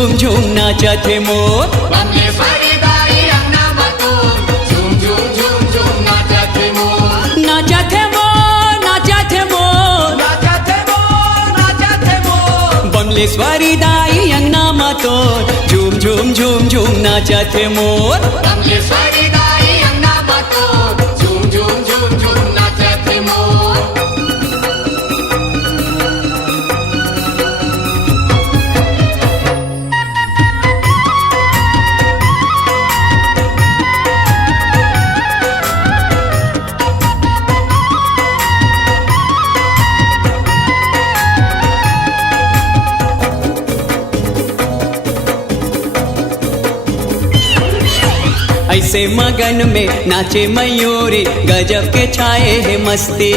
झूम झूम नाचत हे मोर। बमलेश्वरी दाई अंगनामातून झूम झूम झूम झूम नाचत हे मोर। नाचत हे मोर, नाचत हे मोर, नाचत हे मोर, नाचत हे मोर। बमलेश्वरी दाई अंगनामातून झूम झूम झूम झूम नाचत हे मोर। बमलेश्वरी दाई अंगनामातून झूम झूम झूम झूम नाचत हे मोर। ऐसे मगन में नाचे मयूरी, गजब के छाए है मस्ती।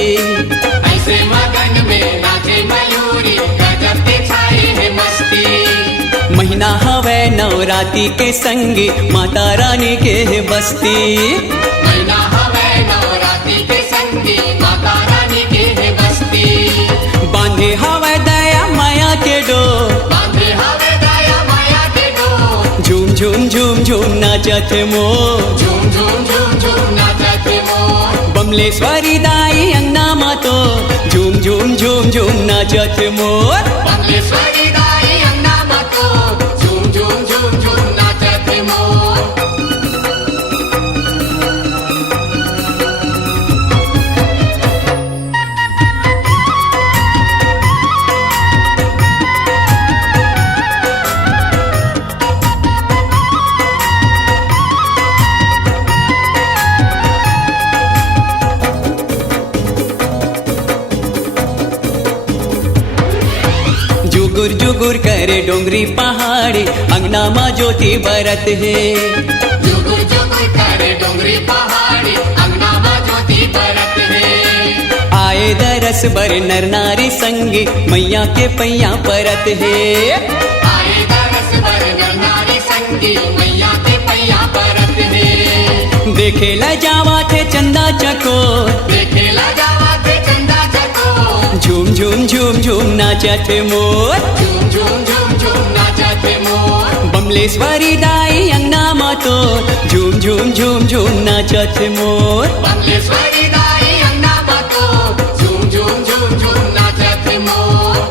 ऐसे मगन में नाचे मयूरी, गजब के छाए है मस्ती। महीना हवे नवरात्रि के संगी, माता रानी के है बस्ती। महीना हवे नवरात्रि के संगी, माता रानी के है बस्ती। बांधे हवे दया माया के डोर, बांधे हवे दया माया के डोर। झूम झूम झूम झूम नाचत हे मोर। झूम झूम झूम झूम नाचत हे मोर। बमलेश्वरी दाई अंगनामातो झूम झूम झूम झूम नाचत हे मोर। बमलेश्वरी दाई अंगनामातून झूम झूम झूम झूम नाचत हे मोर। जुगुर जुगुर करे डोंगरी पहाड़ी, अंगना माँ ज्योति बरत है। जुगुर जुगुर करे डोंगरी पहाड़ी, अंगना माँ ज्योति बरत है। आए दरस बर नर नारी संगी, मैया के पैया परत है। आए दरस बर नर नारी संगी, मैया के पैया परत है। देखे ला जावा थे चंदा चकोर, देखे ला जावा थे चंदा चकोर। झूम झूम झूम झूम नाचत हे मोर। झूम झूम झूम झूम नाचत हे मोर। बमलेश्वरी दाई अंगनामातो झूम झूम झूम झूम नाचत हे मोर। बमलेश्वरी दाई अंगनामातून झूम झूम झूम झूम नाचत हे मोर।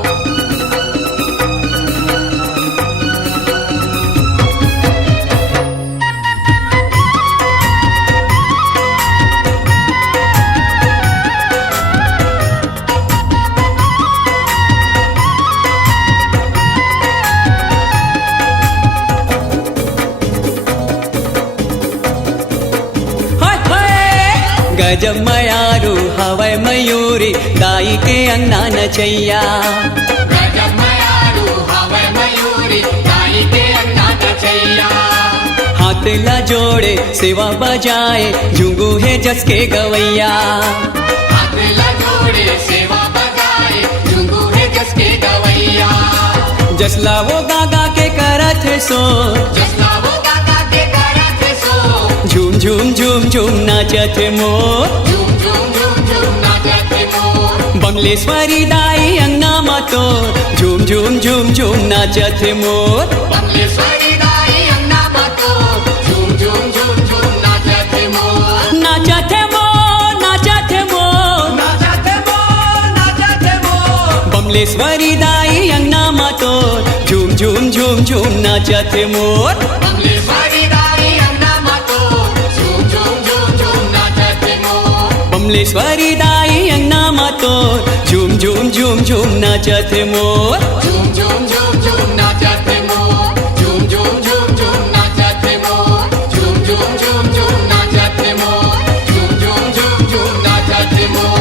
हाय हाय गजब मयारू हवै मयूरी, दाई के अंगना नचैया। गजब मयारू हवै मयूरी, दाई के अंगना नचैया। हाथ ला जोड़े सेवा बजाए, झुंगू है जस के गवैया। हाथ ला जोड़े सेवा बजाए, झुंगू है जस के गवैया। जसला वो गागा के करत है सो, जसला वो गाता के करत है सो। झूम झूम झूम झूम नाचत हे मोर। झूम झूम झूम झूम नाचत हे मोर। बमलेश्वरी दाई अंगनामातो झूम झूम झूम झूम नाचत हे मोर। बमलेश्वरी दाई अंगनामातून झूम झूम झूम झूम नाचत हे मोर। नाचत हे मोर, नाचत हे मोर, नाचत हे मोर, नाचत हे मोर। बमलेश्वरी दाई अंगनामातो झूम झूम झूम झूम नाचत हे मोर। बमलेश्वरी दाई अंगनामातून झूम झूम झूम झूम नाचत हे मोर। बमलेश्वरी दाई अंगनामातो झूम झूम झूम झूम नाचत हे मोर। झूम झूम झूम झूम नाचत हे मोर। झूम झूम झूम झूम नाचत हे मोर। झूम झूम झूम झूम नाचत हे मोर। झूम झूम झूम झूम नाचत हे मोर।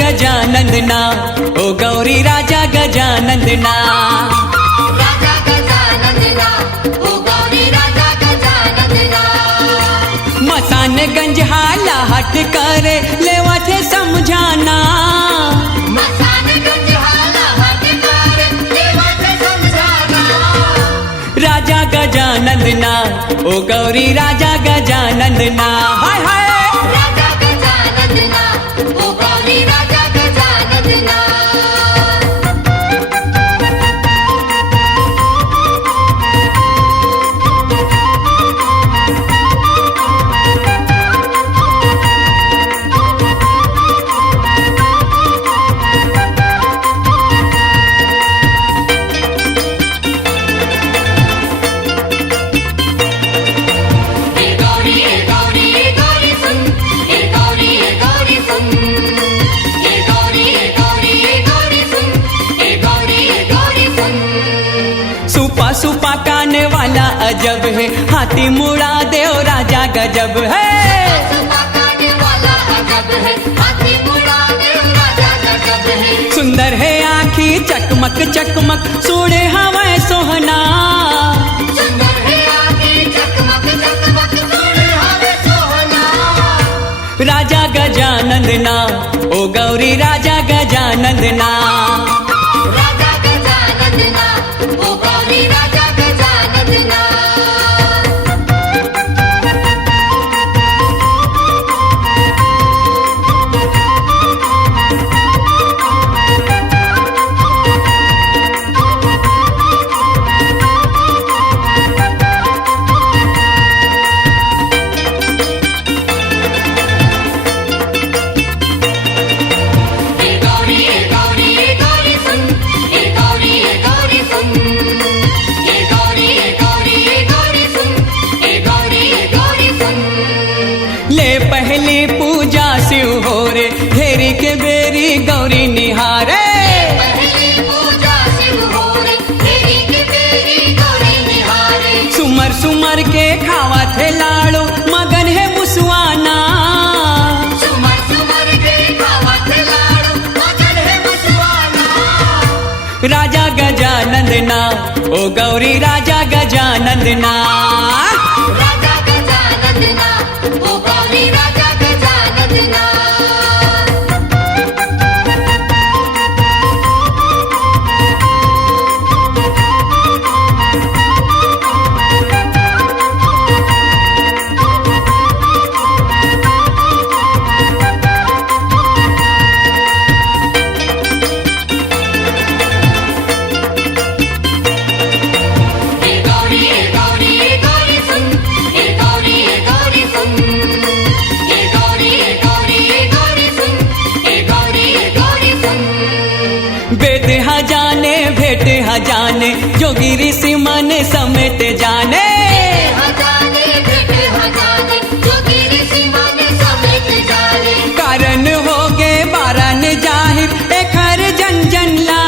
गजानंदना ओ गौरी राजा गजानंदना राजा गजानंदना ओ गौरी राजा गजानंदना मसानगंज हाला हट करे लेवा थे समझाना मसानगंज हाला हट कर लेवा थे समझाना राजा गजानंदना ओ गौरी राजा गजानंदना हाय हाय राजा गजानंदना ओ गौरी राजा गजानंदना सुपा काने वाला अजब है हाथी मुड़ा देव राजा गजब है सुपाकाने वाला अजब है हाथी मुड़ा देव राजा गजब है सुंदर है आँखी चकमक चकमक सोड़े हवाएं सोहना सुंदर है आँखें चकमक चकमक सोने हवे सोहना राजा गजानंदना ओ गौरी राजा गजानंदना राजा गजानंदना ओ गौरी राजा गजानंदना ए गौरी सुन ए गौरी सुन ए गौरी सुन ए गौरी सुन ले पहली पूजा शिव हो रे घेरी के बेरी गौरी निहारे पहली पूजा शिव हो रे तेरी के तेरी गौरी निहारे सुमर सुमर के खावा थे लाड़ो मगन है मुसवाना सुमर सुमर के खावत लाड़ू मगन है बसवाना राजा गजानंदना ओ गौरी राजा गजानंदना राजा गजानंदना ओ गौरी राजा गजानंदना ए गौरी सुन ए गौरी सुन ए गौरी सुन ए गौरी सुन बेद हजाने भेट हजाने जोगी ऋषि मन समेत जाने हजाने भेट हजाने जोगी ऋषि मन समेत जाने कारण हो गे बारन जाहिर एखर जन जन ला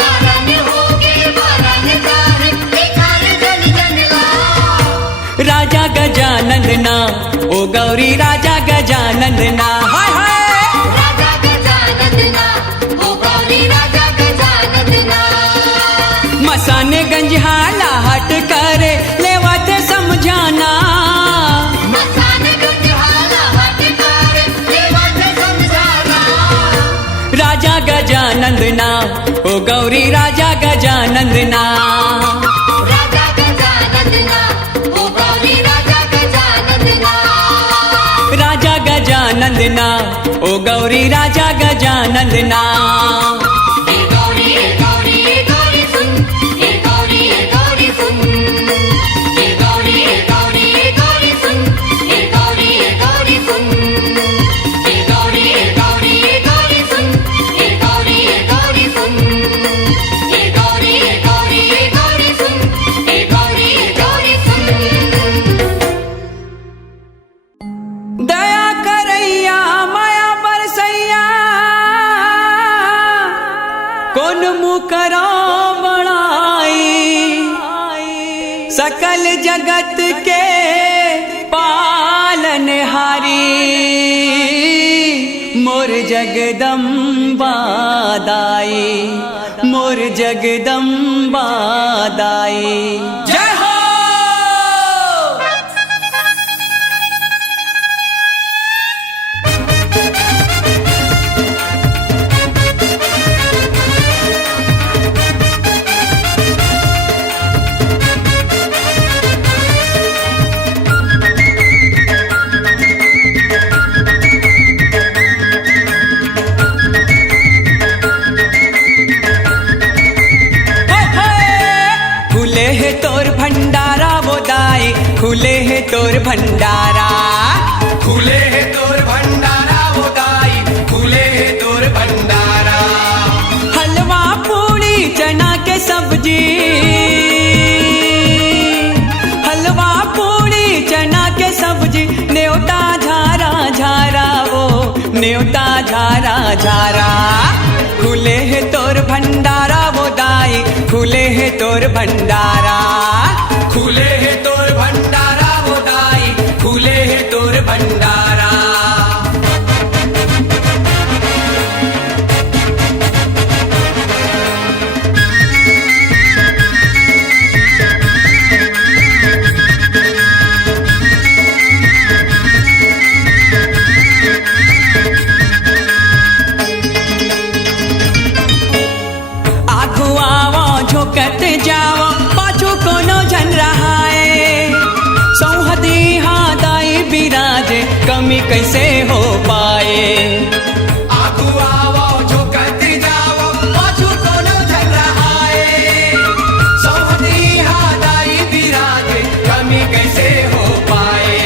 कारण होगे बारन जाहिर एकार जन जन ला राजा गजानंदना ओ गौरी राजा गजानंदना हाय हाय राजा गजानंदना ओ गौरी राजा गजानंदना मसानगंज हाला हट करे लेवा थे समझाना मसानगंज हाला हट कर लेवा थे समझाना राजा गजानंदना ओ गौरी राजा गजानंदना राजा गजानंदना ओ गौरी राजा गजानंदना राजा गजानंदना ओ गौरी राजा गजानंदना ए गौरी सुन ए गौरी सुन ए गौरी सुन ए गौरी सुन ए गौरी सुन ए गौरी सुन ए गौरी सुन ए गौरी सुन दया करैया माया बरसैया कौन मुकरा बड़ाई सकल जगत के पालनहारी मोर जगदम्बा दाई, मोर जगदम्बा दाई। जय हो। खुले है तोर भंडारा वो दाई, खुले है तोर भंडारा, खुले है तोर भंडारा वो दाई, खुले है तोर भंडारा। हलवा पूड़ी चना के सब्जी, हलवा पूड़ी चना के सब्जी, न्योता झारा झारा वो न्योता झारा झारा। खुले है तोर भंडारा वो दाई, खुले है तोर भंडारा, खुले है तोर भंडारा वो दाई, खुले है तोर भंडारा। आगू आवो झोकत जाओ, पाछू कोनो जन रहाए, सौहदी हाँ दाई बिराजे, कमी कैसे हो पाए। आगू आवो झोकत जाओ, पाछू कोनो जन रहाए, सौहदी हाँ दाई बिराजे, कमी कैसे हो पाए।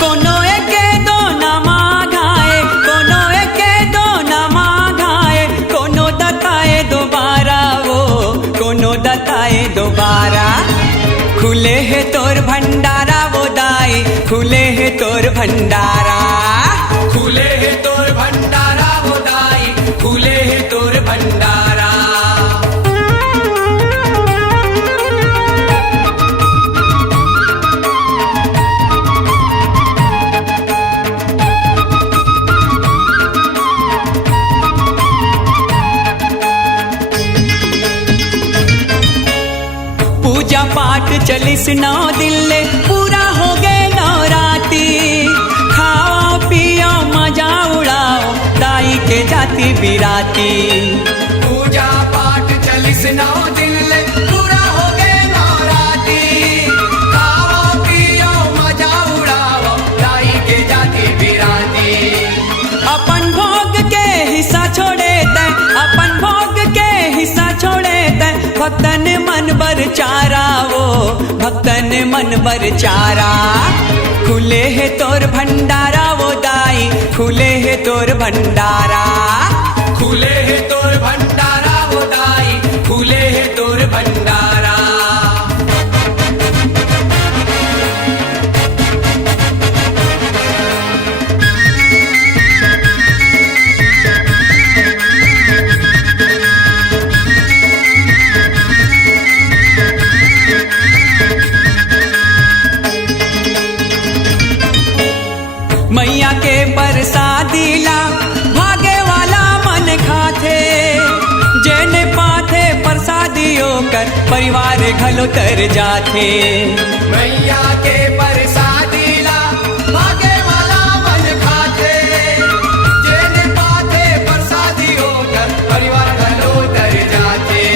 कोनो एके दो न मांगाए, कोनो एके दो न मांगाए, कोनो दताए दोबारा वो कोनो दताए दोबारा। खुले है तोर भंडारा वो दाई, खुले है तोर भंडारा, खुले है तोर भंडारा वो दाई, खुले है तोर भंडारा। पूजा पाठ चलिस 9 दिन ले, पूरा हो गए नवराती, खाओ पियो मजा उड़ाओ, दाई के जाति बिराती। पूजा पाठ चलिस 9 दिन ले, पूरा हो गए नवराती, खाओ पियो मजा उड़ाओ, दाई के जाति बिराती। अपन भोग के हिस्सा छोड़े तै, अपन भोग के हिस्सा छोड़े तै, भक्तन मन बर चारा वो भक्तन मन बर चारा। खुले है तोर भंडारा वो दाई, खुले है तोर भंडारा, खुले है तोर भंडारा वो दाई, खुले है तोर भंडारा। मैया के प्रसादी ला, भागे वाला मन खाथे, जेने पाथे प्रसादियों कर परिवार घलो तर जाथे। मैया के प्रसादी ला, भागे वाला मन खाथे, जेने पाथे प्रसादी होकर परिवार घलो तर जाथे।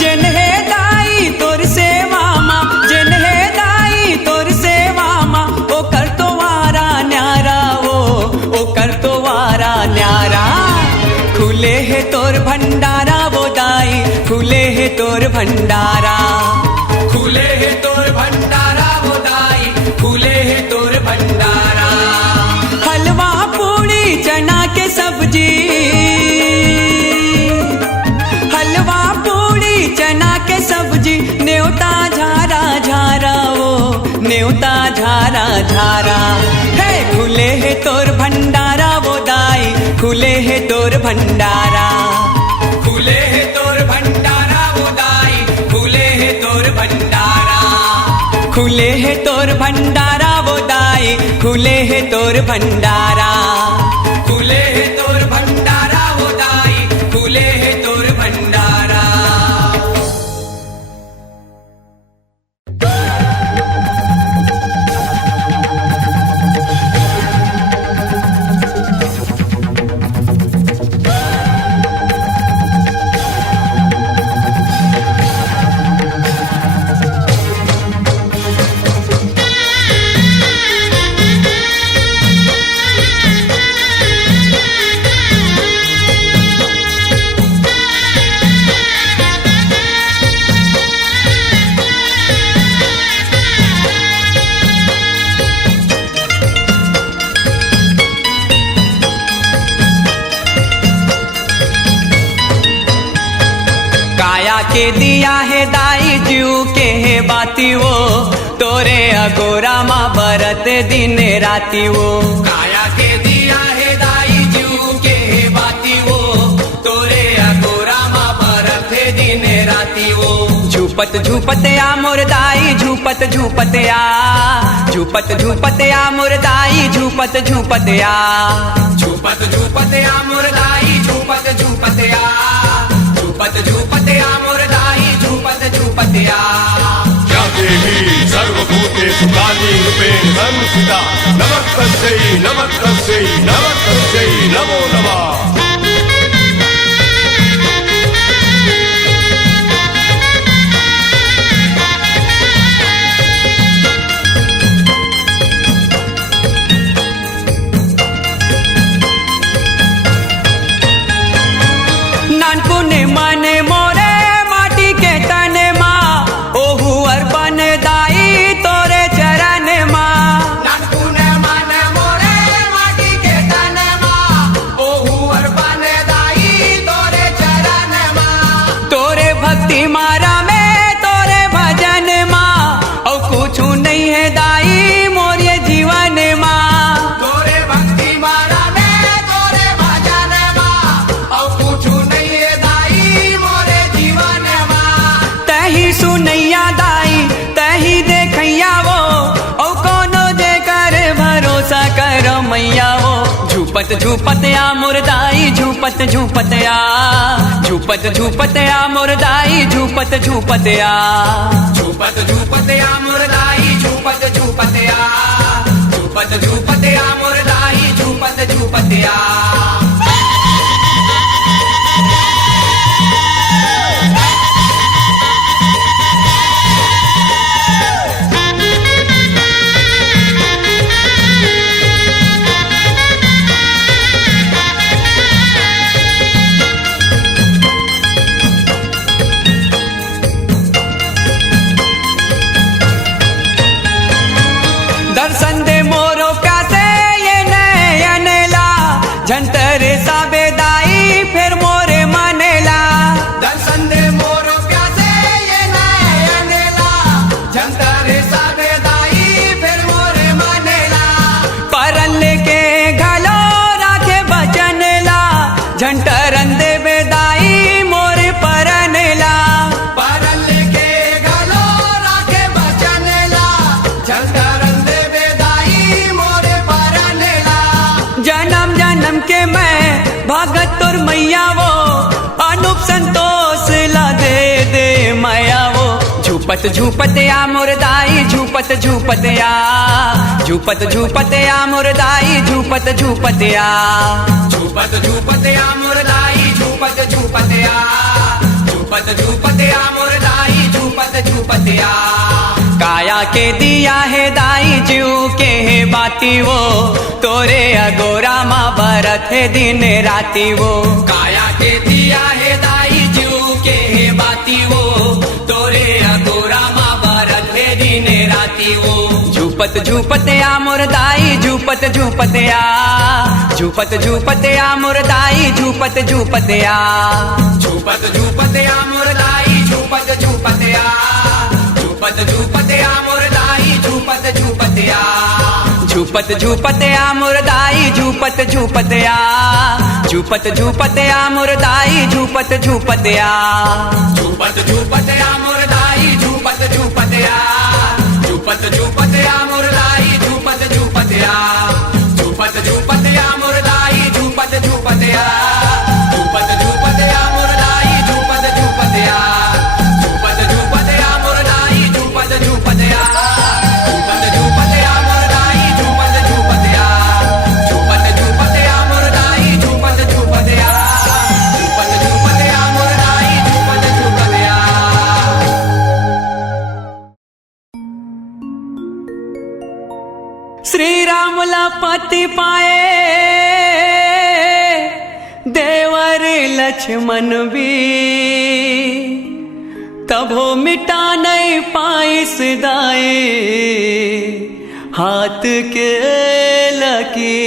जेने दाई तोर सेवा माँ, जेने दाई तोर सेवा माँ, ओ कर तो वारा न्यारा वो ओ कर तो वारा न्यारा। खुले है तोर भंडारा वो दाई, खुले है तोर भंडारा, खुले है तोर भंडारा वो दाई, खुले है तोर भंडारा। हलवा पूड़ी चना के सब्जी, हलवा पूड़ी चना के सब्जी, न्योता झारा झारा वो न्योता झारा झारा। है खुले है तोर भंडारा वो दाई, खुले है तोर भंडारा, खुले है तोर भंडारा वो दाई, खुले है तोर भंडारा। खुले है तोर भंडारा वो दाई, खुले है तोर भंडारा, खुले है तोर के दिया है दाई जीव के है बाती वो तोरे अगोरा माँ बरत दिन राती वो काया के दिया है दाई जीव के है बाती वो तोरे अगोरा माँ बरत दिन राती वो झूपत झूपत आ मोर दाई झूपत झूपत आ झूपत झूपत आ मोर दाई झूपत झूपत आ झूपत झूपत आ मोर दाई झूपत झूपत आ झूपत झूपत आ मोर दाई झूपत झूपत आ या देवी सर्वभूतेषु काली रूपेण संस्थिता नमस्तस्यै नमस्तस्यै नमस्तस्यै नमो नमः नानकुने मने मोरे माटी के तने माँ ओहु अर्पण दाई तोरे चरण माँ नानकुने मन मोरे माटी के तन माँ ओहु अर्पण दाई तोरे चरण माँ तोरे भक्ति मारा में तोरे भजन माँ और कुछ नहीं है दाई मोर ये जीवन माँ तोरे भक्ति मारा में तोरे भजन माँ और कुछ नहीं है दाई मोरे जीवन माँ तही सुनैया दाई तही देखैया वो और कोनो जे कर भरोसा कर मैया वो झूपत झूपत आ मोर दाई झूपत झूपत आ झूपत झूपत आ मोर दाई झूपत झूपत आ झूपत झूपत आ मोर दाई झूपत झूपत आ झूपत झूपत आ मोर दाई झूपत झूपत आ दर्शन दे मोरो प्यासे ये नयन ला झंटर साबे दाई फिर मोरे मनेला दर्शन दे मोरो प्यासे ये नयन ला झंतर साबे दाई फिर मोरे मनेला परन लेके घलो राखे बचन ला झंटरन दे बेदाई मोरे परनेला परल के गलो राखे बचन ला झंडरन दे बेदाई मोरे परनेला जन्म जन्म के मैं भगत तुर मैया वो अनूप संतोष ला दे दे माया वो झूपत झूपत आ मोर दाई झूपत झूपत आ झूपत झूपत आ मोर दाई झूपत झूपत आ झूपत झूपत आ मोर दाई झूपत झूपत आ झूपत झूपत आ मोर दाई झूपत झूपत आ काया के दिया है दाई जीव के है बाती वो तोरे अगोरा माँ बरत है दिन राती वो काया के दिया है दाई जीव के है बाती वो तोरे अगोरा माँ भरत है दिन राती वो झूपत झूपत आ मोर दाई झूपत झूपत आ झूपत झूपत आ मोर दाई झूपत झूपत आ झूपत झूपत आ मोर दाई झूपत झूपत आ झूपत झूपत आ मोर दाई झूपत झूपत आ झूपत झूपत आ मोर दाई झूपत झूपत आ झूपत झूपत आ मोर दाई झूपत झूपत आ झूपत झूपत आ मोर दाई झूपत झूपत आ झूपत झूपत आ मोर दाई झूपत झूपत आ झूपत झूपत आ मोर दाई झूपत झूपत आ झूपत झूपत आ मोर दाई झूपत झूपत आ झूपत झूपत आ मोर दाई झूपत झूपत आ झूपत झूपत आ मोर दाई झूपत झूपत आ झूपत झूपत आ मोर दाई झूपत झूपत आ झूपत झूपत आ मोर दाई झूपत झूपत आ श्री रामला पति पाए देवर लक्ष्मण भी तभो मिटा नहीं पाई सदाए हाथ के लकी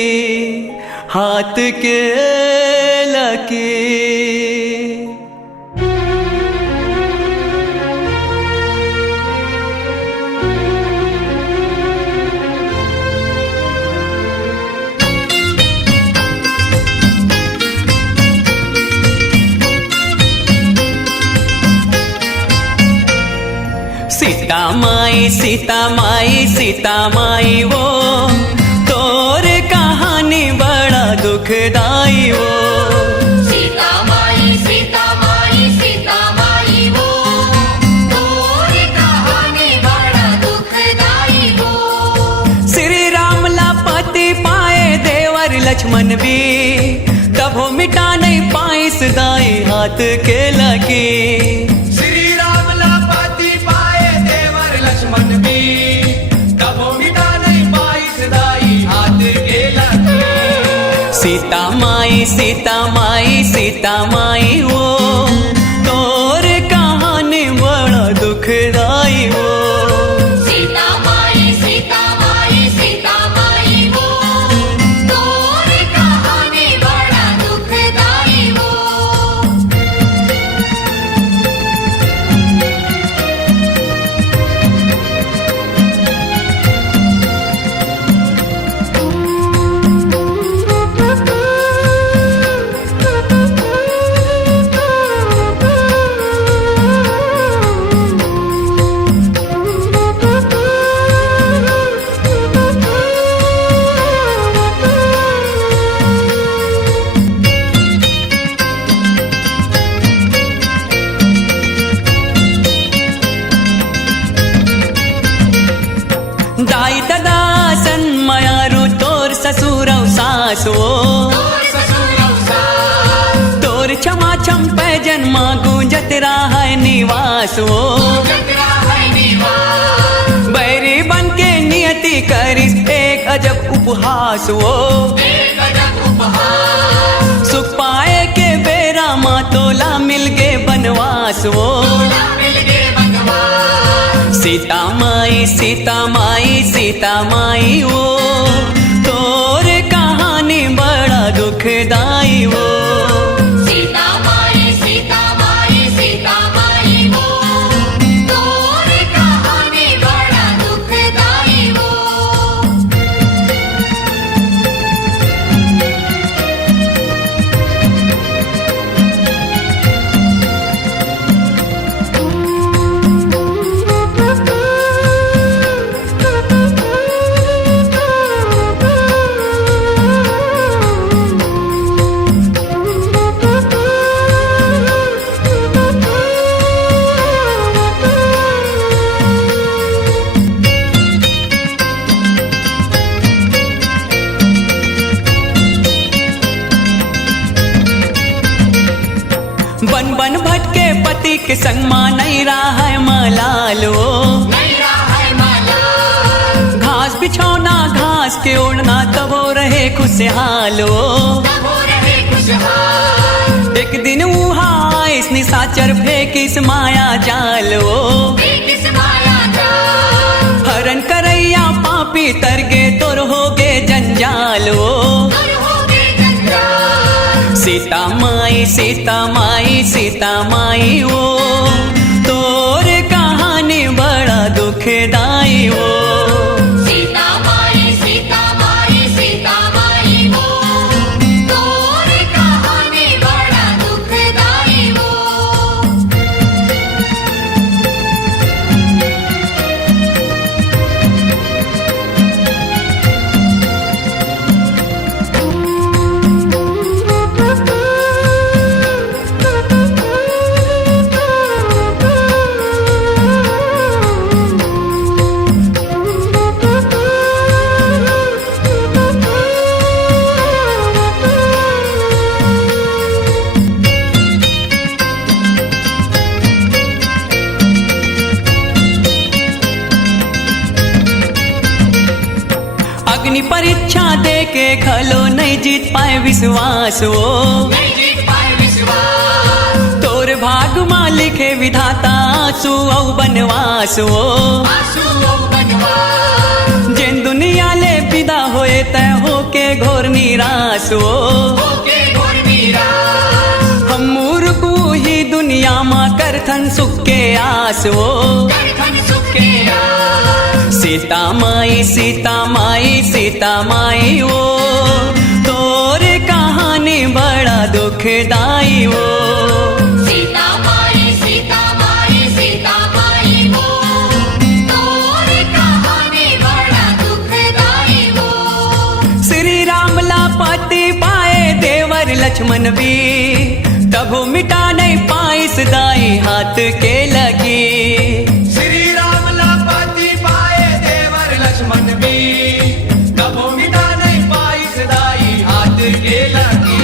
सीता माई वो तोर कहानी बड़ा दुखदाई वो सीता माई वो तोर कहानी बड़ा दुखदाई वो। श्री राम ला पति पाए देवर लक्ष्मण भी तब मिटा नहीं पाई सदाई हाथ के लगी। श्री राम ला पति पाए देवर लक्ष्मण भी तब मिटा नहीं पाई सदाई हाथ के लगी। सीता माई वो तोर कहानी बड़ा दुखदाई वो सीता माई वो तोर कहानी बड़ा दुखदाई वो। दाई दादा सन्मयारु तोर ससुरौ सासो तोर क्षमा छम्पे जन्मा गूंजत रहा है निवासो बैरी बन के नियति करिस एक अजब उपहास वो सुख पाए के बेरा माँ तोला मिल गे बनवास वो सीता माई वो तोर कहानी बड़ा दुखदाई वो सीता माई वो तोर कहानी बड़ा दुखदाई वो। बन बन भटके पति के संग माँ नहीं रहा है मलालो घास बिछौना घास के ओढ़ना तब हो रहे खुशहालो एक दिन वहाँ इस निशाचर फेंकिस माया जालो हरण करैया पापी तरगे तोर होगे जंजालो सीता माई वो तोर कहानी बड़ा दुखदाई वो सीता माई वो तोर कहानी बड़ा दुखदाई वो। अग्नि परीक्षा दे के खलो नहीं जीत पाए विश्वास वो तोर भाग माँ लिखे विधाता आंसू औ बनवास वो जिन दुनिया ले विदा होए तय हो के घोर निराश वो हम मूर्ख ही दुनिया माँ करथन सुख के आस वो सीता माई वो तोर कहानी बड़ा दुखदाई वो सीता माई वो तोर पति पाए देवर लक्ष्मण भी, तब मिटा नहीं पाई सदाई हाथ के लगी। श्री राम लापति पाए देवर लक्ष्मण भी, तब मिटा नहीं पाई सदाई हाथ के लगी।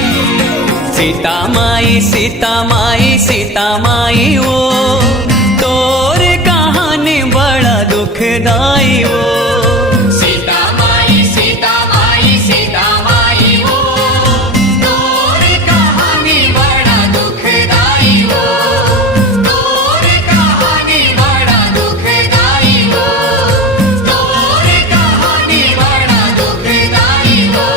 सीता माई सीता माई सीता माई वो तोर कहानी बड़ा दुखदाई वो। सीता माई सीता माई सीता माई वो तोर कहानी बड़ा दुखदाई वो, तोर कहानी बड़ा दुखदाई वो, तोर कहानी बड़ा दुखदाई वो,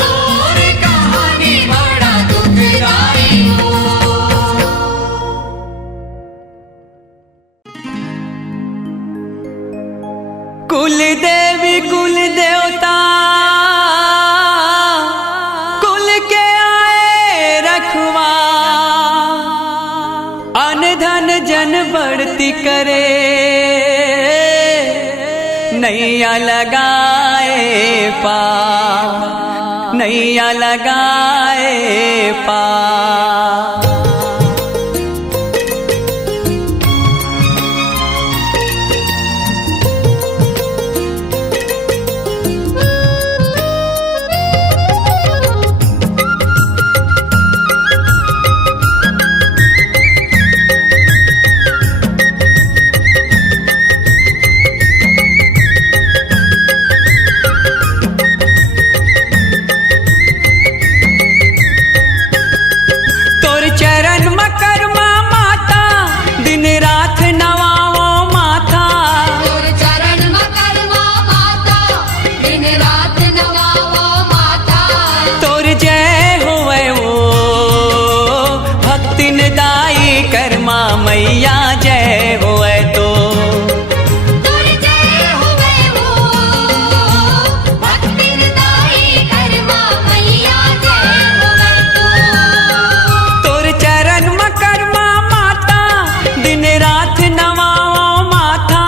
तोर कहानी बड़ा दुखदाई वो। कुल देवी कुल देवता कुल के आए रखवा, अन धन जन बढ़ती करे, नैया लगाए पा नैया लगाए पा। मैया जय होए तो तोर जय होवे वो भक्ति दाई करमा मैया जय होवे तो। तोर चरण मकरमा माता दिन रात नवाओ माथा,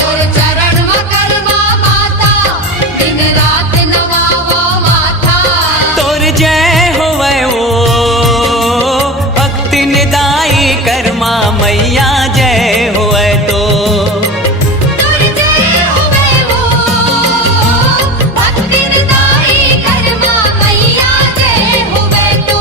तोर चरण मकरमा माता दिन रात नवावो माथा। तोर जय होवे वो भक्ति निदाई करमा मैया जय होए तो। तोर जय होवे वो भक्ति दाई करमा मैया जय होवे तो।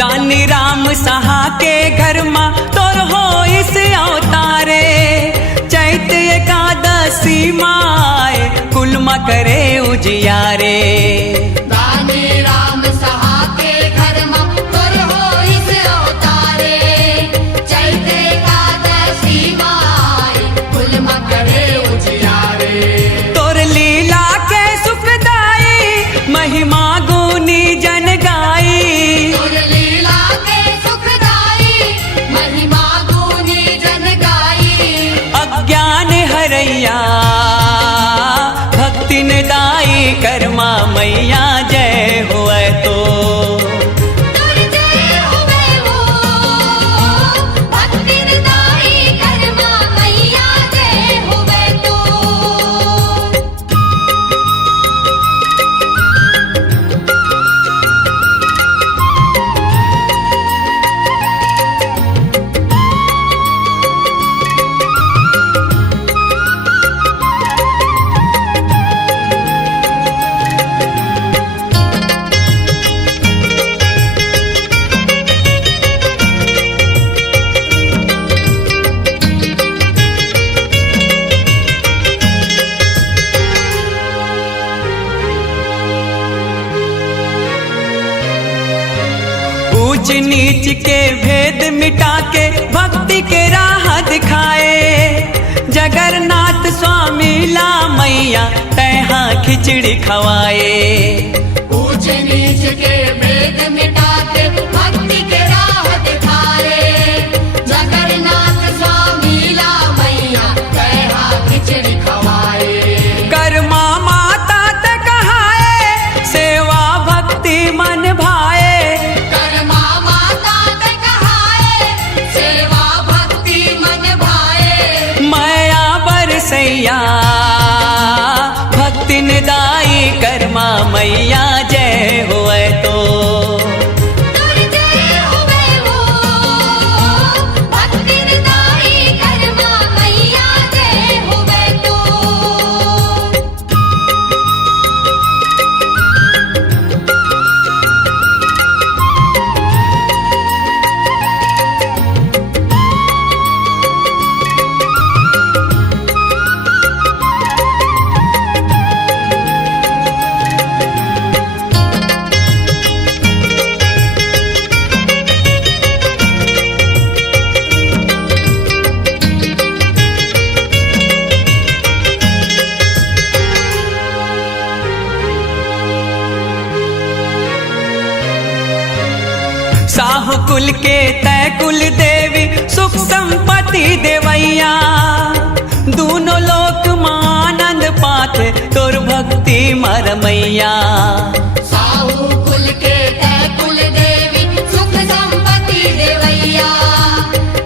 दानी राम सहा के घर मा तोर हो इस अवतारे, चैत एकादशी माए कुल मा करे उजियारे। दानी राम सहा के घर में तोर हो इस अवतारे, चैत एकादशी माय कुल में करे उजियारे। तोर लीला के सुखदाई महिमा गुनी जन गाई, तोर लीला के सुखदाई महिमा गुनी जन गाई। अज्ञान हरैया भक्ति निदाई करमा मैया जय होए तो। तोर जय होवे वो भक्ति दाई करमा मैया जय होवे तो। ऊंच नीच के भेद मिटा के भक्ति के राह दिखाए, जगन्नाथ स्वामी ला मैया तैहा खिचड़ी खवाए। ऊंच नीच के भेद मिटाते भक्ति के राह दिखाए। जगन्नाथ स्वामी ला मैया तैहा खिचड़ी खवाए। कर्मा माता ते कहाए सेवा भक्ति मन भाए। कर्मा माता ते कहाए सेवा भक्ति मन भाए। माया बरसैया भक्ति निदाई कर्मा मैया जय होए तो। तुर जय होवे वो भक्ति निदाई कर्मा मैया जय होवे तो। साहु कुल के तय कुल देवी सुख संपत्ति देवैया। दोनों लोक मानंद पाथे तोर भक्ति मरमैया। साहू कुल के तय कुल देवी सुख संपत्ति देवैया।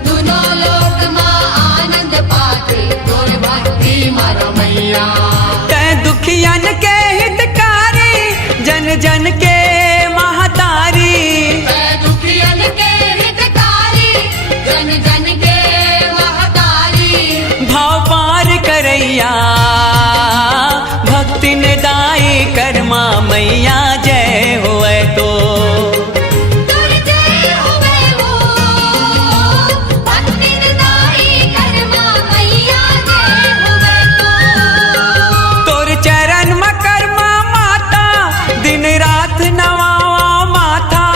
दोनों लोक मां आनंद पाते तोर भक्ति मरमैया। तय दुखियन के हितकारी जन जन के महतारी। तै दुखियन के हितकारी जन जन के महतारी। भाव पार करैया भक्ति निदाई कर्मा मैया जय होए तो। तुर जय होवे वो भक्ति निदाई कर्मा मैया जय होवे तो। तोर चरण में कर्मा माता दिन रात नवावा माथा।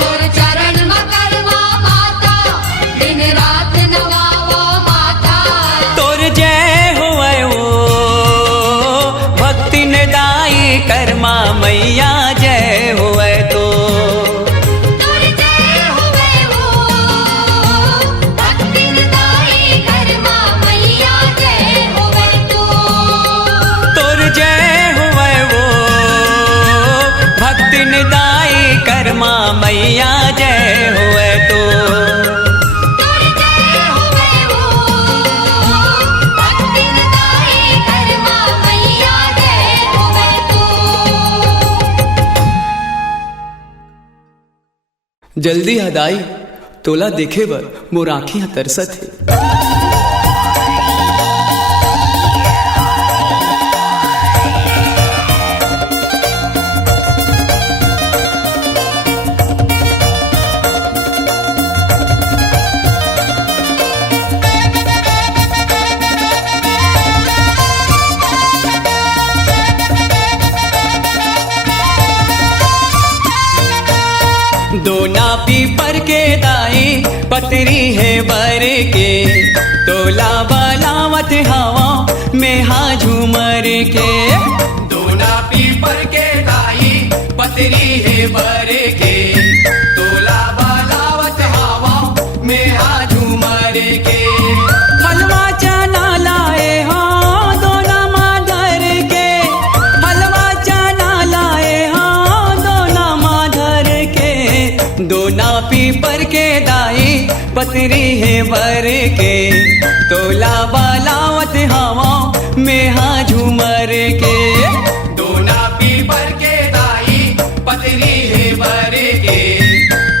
तोर चरण में कर्मा माता दिन रात नवावो माता। तोर जय होए वो भक्ति निदाई कर्मा मैया जय होए तो। तुर जय होवे वो भक्ति निदाई कर्मा मैया जय होवे तो। तोर जय होए वो भक्ति निदाई कर्मा मैया जय होए तो। तुर जय होवे वो भक्ति निदाई कर्मा मैया जय होवे तो। जल्दी हदाई तोला देखे बर मोर आँखियाँ तरसत है। दोना पीपर के दाई पतरी है बर के। तोला बलावत हवा में हा झूमर के। दोना पीपर के दाई पतरी है बर के। तोला बालावत हवा में आ झूमर के। हलवा चना लाए हाँ दोना माधर के। हलवा चना लाए हाँ दोना माधर के। दोना पीपर के दाई पतरी है बर के। तोला बालावत हवा में हा झूमर के। दोना पीपर के दाई पतरी है बर के।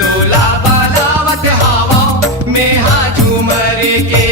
तोला बालावत हवा में आ झूमर के।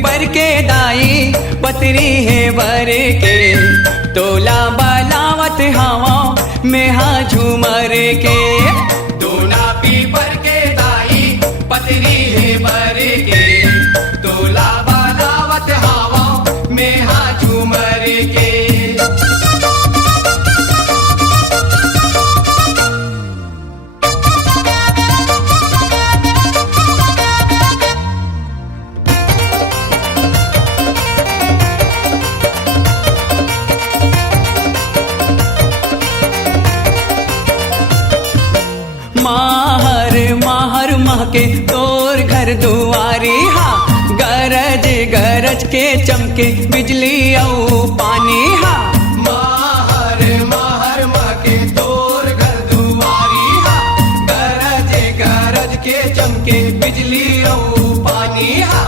पीपर के दाई पतरी है बर के तोला बलावत हवा में हाँ झूमर के दोना पीपर के दाई पतरी है बर के तोला बालावत हवा में हाँ झूमर के माहर माहर माह के तोर घर दुआरी हा गरज गरज के चमके बिजली औ पानी हा माहर माहर माह के तोर घर दुआरी हा गरज गरज के चमके बिजली और पानी हा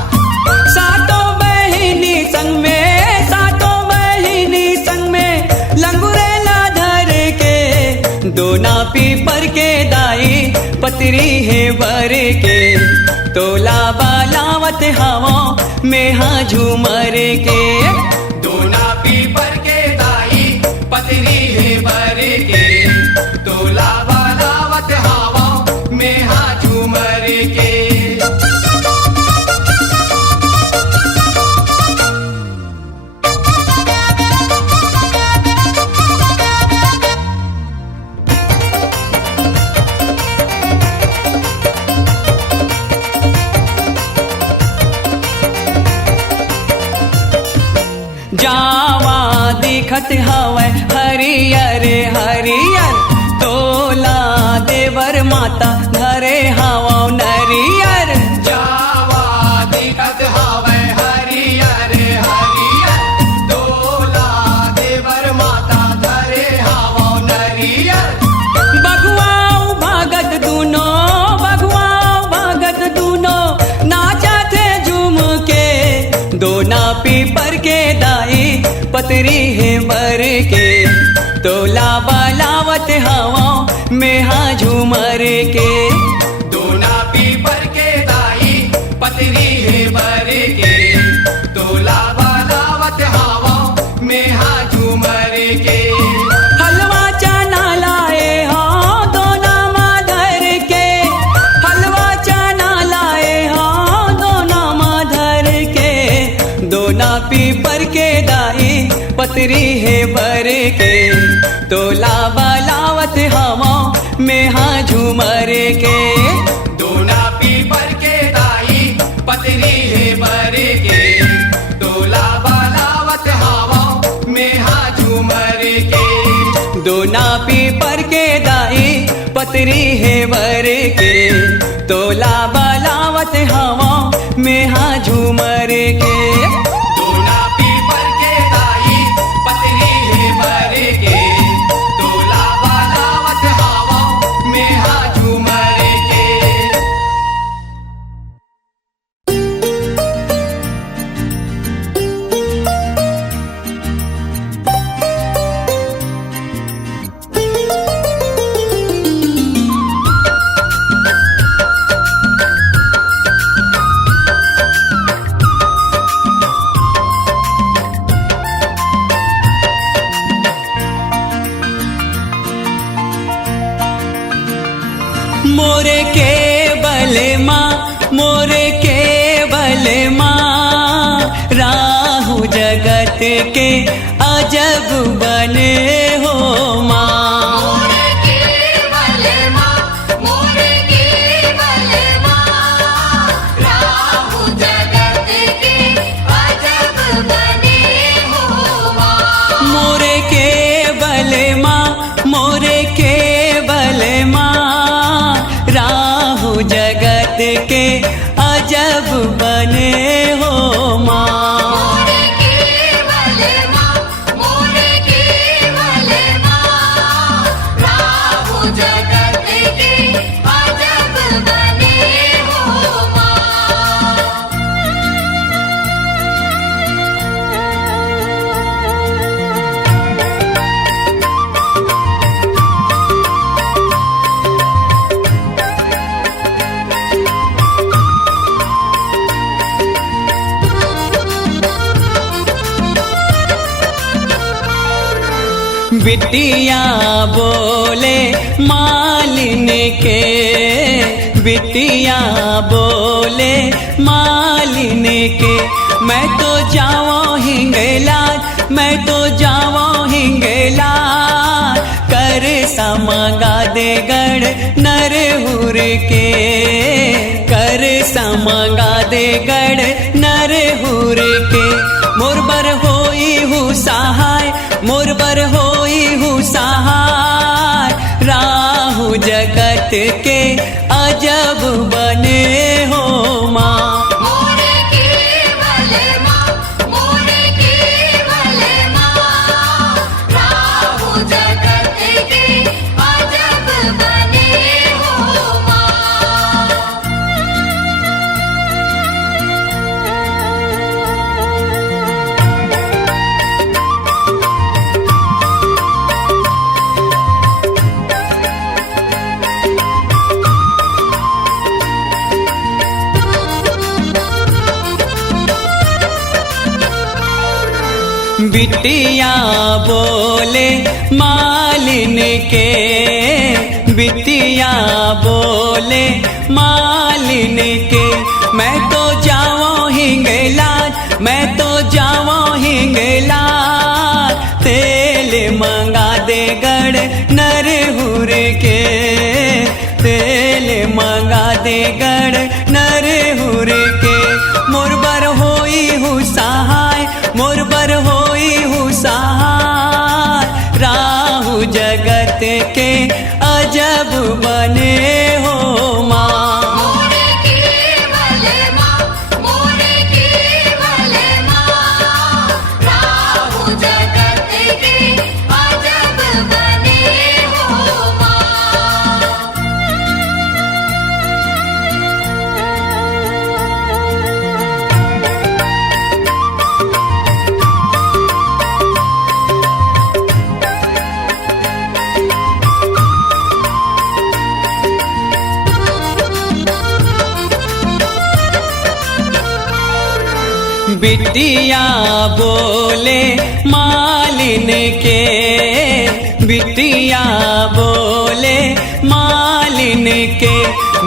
सातों बहिनी संग में सातों बहिनी संग में लंगुरेला धर के दोना पीपर के दाई पतरी है बर के तोला बालावत हवा में हाँ झूमर के दोना पीपर के दाई पतरी है बर के तोला बालावत हवा में हाँ झूमर के जावा दिखत हवै हरियर हरियर तोला देवर माता घरे हवा नरियर जावा दिखत हवै हरियर हरियर तोला देवर माता धरे हवा नरियर बघुआऊ भागत दूनो नाचा थे झूम के दोना पीपर के दाई पतरी है बर के तोला बालावत हवा में हाँ झूमर के दोना पीपर के दाई पतरी है बर के तोला बालावत हवा में हाँ झूमर के हलवा चना लाए हाँ दोना माधर के हलवा चना लाए हाँ दोना माधर के दोना पीपर के दाई पतरी है बर के तोला बालावत हवा में हाँ झूमर के दोना पीपर के दाई पतरी है बर के तोला बालावत हवा में हाँ झूमर के दोना पीपर के दाई पतरी है बर के तोला बालावत हवा में हाँ झूमर के दोना पीपर के दाई पतरी है बर के तोला बालावत हवा में हाँ झूमर के मोरे के बले माँ मोरे के बले माँ राहु जगत के अजब बने हो माँ मोरे के बले माँ मोरे के बले माँ राहु जगत के अजब बने हो माँ मोरे के बले माँ मोरे के बले माँ राहु जगत के अजब बने हो माँ मोरे के बले माँ मोरे के बले माँ राहु जगत के अजब बने हो माँ बिटिया बोले मालिन के, बिटिया बोले मालिन के, मैं तो जाऊँ हिंगलाज, मैं तो जाऊँ हिंगलाज, कर समगा दे गढ़ नरहुर के, कर समगा दे गढ़ नरहुर के। मोरबर होई हूँ सहाय, मोरबर होई हूँ सहाय, राहु जगत के अजब बने हो माँ। मोरे केवल माँ, मोरे केवल माँ, राहु जगत के अजब बने हो माँ। बिटिया बोले मालिन के, बिटिया बोले मालिन के, मैं तो जाऊँ हिंगलाज, मैं तो जाऊँ हिंगलाज, तेल मंगा दे गढ़ नरहुर के, तेल मंगा दे गढ़ नरहुर के। मोरबर होई हूँ सहाय, मोरबर होई हूँ सहाय, राहु जगत के अजब बने हो माँ। मोरे केवल माँ, मोरे केवल माँ, राहु जगत के अजब बने हो माँ। बिटिया बोले मालिन के, बिटिया बोले मालिन के,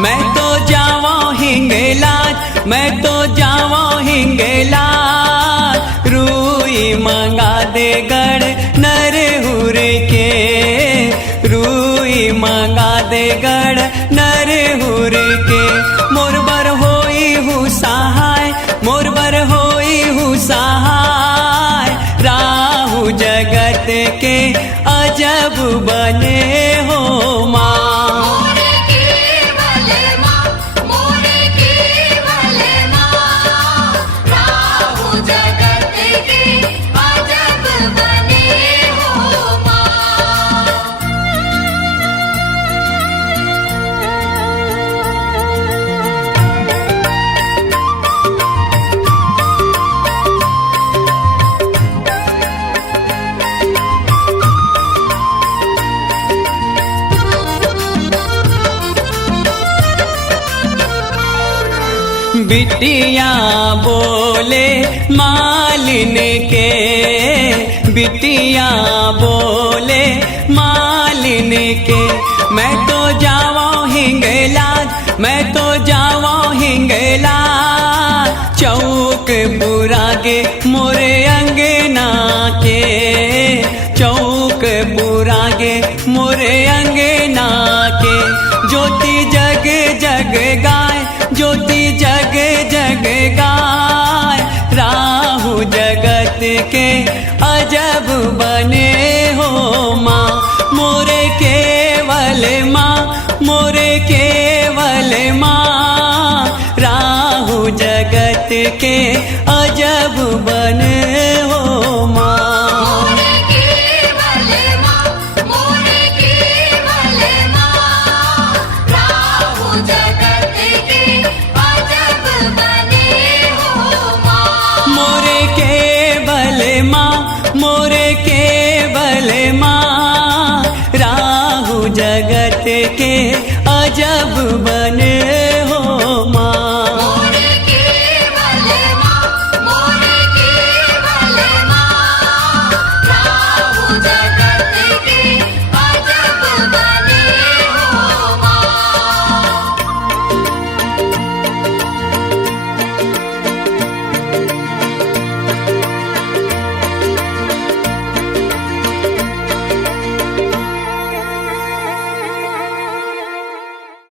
मैं तो जाऊँ हिंगलाज, मैं तो जाऊँ हिंगलाज, रूई मंगा दे गढ़ नरहुर के, रूई मंगा दे गढ़ नरहुर के। मोरबर होई हूँ सहाय, मोरबर होई हूँ सहाय, राहु जगत के अजब बने हो माँ। मोरे केवल माँ, मोरे केवल माँ, राहु जगत के अजब बने हो माँ। बिटिया बोले मालिन के, बिटिया बोले मालिन के, मैं तो जाऊँ हिंगलाज, मैं तो जाऊँ हिंगलाज, चौक पुरागे मोरे अंगना के, चौक पुरागे मोरे अंगना के। ज्योति जग जग गाय, ज्योति जग जग गाय, राहु जगत के अजब बने हो माँ। मोरे केवल माँ, मोरे केवल माँ, राहु जगत के अजब बने हो